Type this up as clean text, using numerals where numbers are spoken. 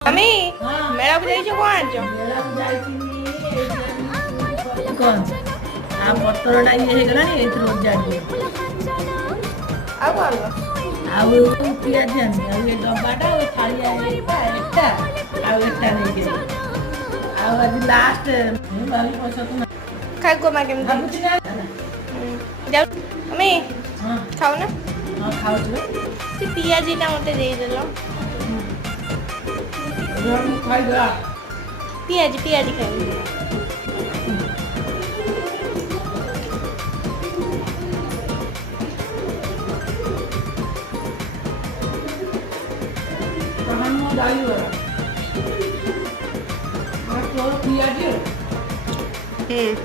আমি মেলাକୁ ଯାଇଛ କଣ ଆଣିଛ? କଣ ଆଉ ପତରଟା ଇଏ ହେଇଗଲାଣି ଏଇଥିରୁ ଓଜାଡ଼ିବ। ଆଉ କଣ ଆଣିଲ? ଆଉ ପିଆଜ ଆଣି ଆଉ ଏ ଡବାଟା ଆଉ ଥାଳିଆ ଏଇଟା ଏଟା ଆଉ ଏଟା ନେଇକି ଆଉ ଆଜି ଲାଷ୍ଟ ଭାବି ପଇସା ତ ଖାଇକୁ ମା କେମିତି? ଭାବୁଛି ନା ଯାଉ ଆମେ ହଁ ଖାଉ ନା? ହଁ ଖାଉଛୁ ସେ ପିଆଜିଟା ମୋତେ ଦେଇଦେଲ। ଖାଇଦେବା। ପିଆଜି ଖାଇବି। ମୁଁ ଡାଲିବରା ତୋର ପିଆଜି ପିଆଜି